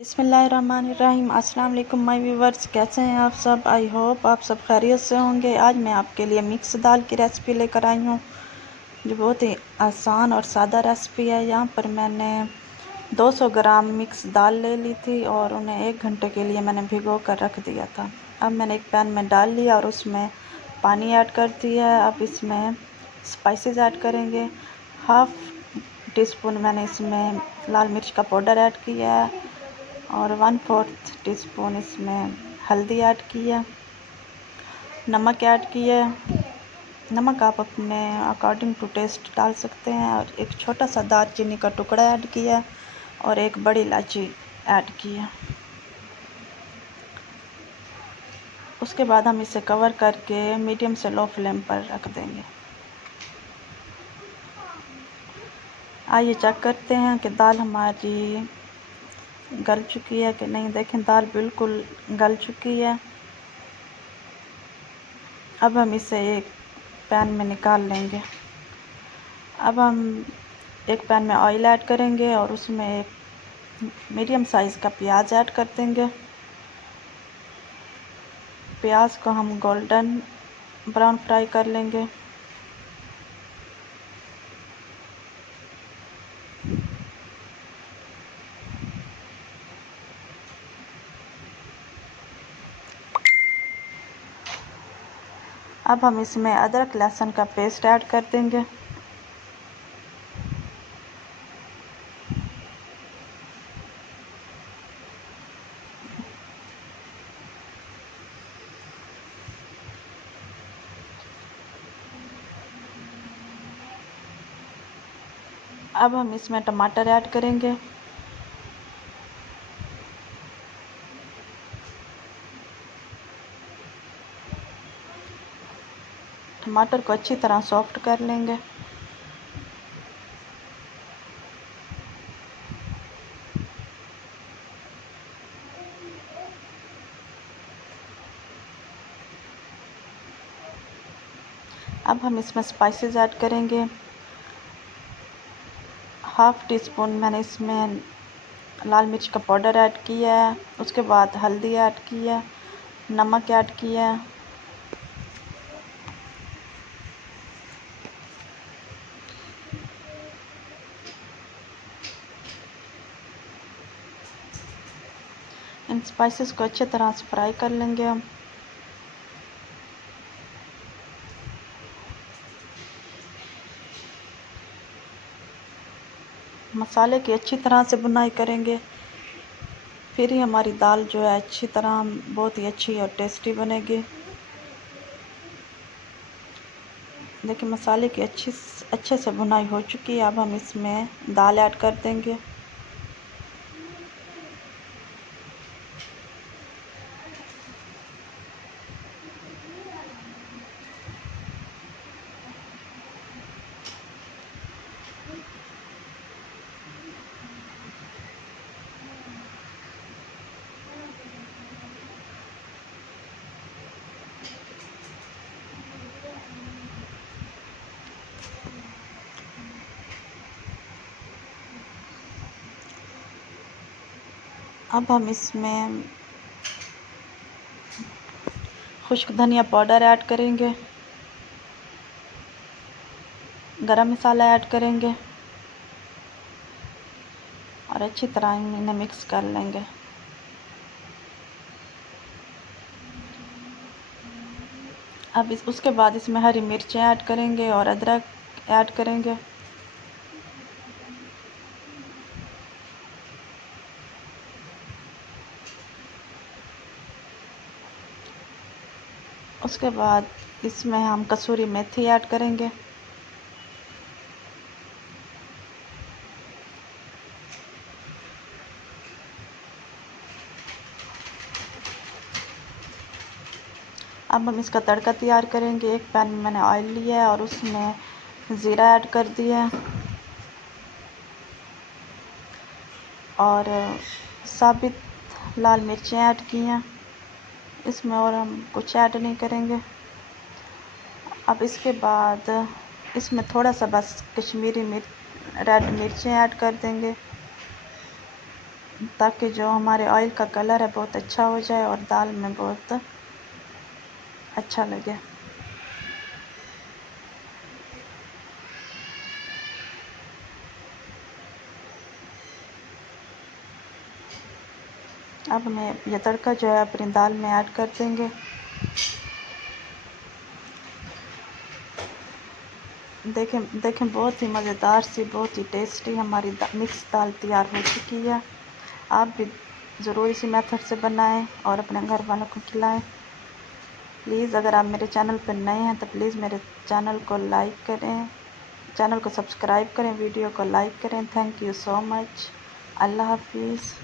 बिस्मिल्लाहिर्रहमानिर्रहीम। अस्सलाम वालेकुम माय व्यूवर्स, कैसे हैं आप सब? आई होप आप सब खैरियत से होंगे। आज मैं आपके लिए मिक्स दाल की रेसिपी लेकर आई हूँ, जो बहुत ही आसान और सादा रेसिपी है। यहाँ पर मैंने 200 ग्राम मिक्स दाल ले ली थी और उन्हें 1 घंटे के लिए मैंने भिगो कर रख दिया था। अब मैंने एक पैन में डाल लिया और उसमें पानी ऐड कर दिया है। अब इसमें स्पाइसेस ऐड करेंगे। हाफ़ टी स्पून मैंने इसमें लाल मिर्च का पाउडर ऐड किया है और 1/4 टीस्पून इसमें हल्दी ऐड की है, नमक ऐड किया है। नमक आप अपने अकॉर्डिंग टू टेस्ट डाल सकते हैं। और एक छोटा सा दालचीनी का टुकड़ा ऐड किया और एक बड़ी इलायची ऐड की है। उसके बाद हम इसे कवर करके मीडियम से लो फ्लेम पर रख देंगे। आइए चेक करते हैं कि दाल हमारी गल चुकी है कि नहीं। देखें, दाल बिल्कुल गल चुकी है। अब हम इसे एक पैन में निकाल लेंगे। अब हम एक पैन में ऑयल ऐड करेंगे और उसमें एक मीडियम साइज़ का प्याज ऐड कर देंगे। प्याज को हम गोल्डन ब्राउन फ्राई कर लेंगे। अब हम इसमें अदरक लहसुन का पेस्ट ऐड कर देंगे। अब हम इसमें टमाटर ऐड करेंगे। टमाटर को अच्छी तरह सॉफ्ट कर लेंगे। अब हम इसमें स्पाइसेस ऐड करेंगे। हाफ़ टी स्पून मैंने इसमें लाल मिर्च का पाउडर ऐड किया है। उसके बाद हल्दी ऐड की है, नमक ऐड किया है। इन स्पाइसेस को अच्छी तरह से फ्राई कर लेंगे हम। मसाले की अच्छी तरह से भुनाई करेंगे, फिर ही हमारी दाल जो है अच्छी तरह बहुत ही अच्छी और टेस्टी बनेगी। देखिए, मसाले की अच्छे से भुनाई हो चुकी है। अब हम इसमें दाल ऐड कर देंगे। अब हम इसमें खुश्क धनिया पाउडर ऐड करेंगे, गरम मसाला ऐड करेंगे और अच्छी तरह इन्हें मिक्स कर लेंगे। अब उसके बाद इसमें हरी मिर्चें ऐड करेंगे और अदरक ऐड करेंगे। उसके बाद इसमें हम कसूरी मेथी ऐड करेंगे। अब हम इसका तड़का तैयार करेंगे। एक पैन में मैंने ऑयल लिया है और उसमें ज़ीरा ऐड कर दिया है और साबित लाल मिर्चें ऐड की हैं इसमें, और हम कुछ ऐड नहीं करेंगे। अब इसके बाद इसमें थोड़ा सा बस कश्मीरी मिर्च रेड मिर्चें ऐड कर देंगे। ताकि जो हमारे ऑयल का कलर है बहुत अच्छा हो जाए और दाल में बहुत अच्छा लगे। अब मैं ये तड़का जो है अपनी दाल में ऐड कर देंगे। देखें देखें बहुत ही मज़ेदार सी, बहुत ही टेस्टी हमारी मिक्स दाल तैयार हो चुकी है। आप भी ज़रूर इसी मेथड से बनाएं और अपने घर वालों को खिलाएं। प्लीज़ अगर आप मेरे चैनल पर नए हैं तो प्लीज़ मेरे चैनल को लाइक करें, चैनल को सब्सक्राइब करें, वीडियो को लाइक करें। Thank you so much. अल्लाह हाफिज़।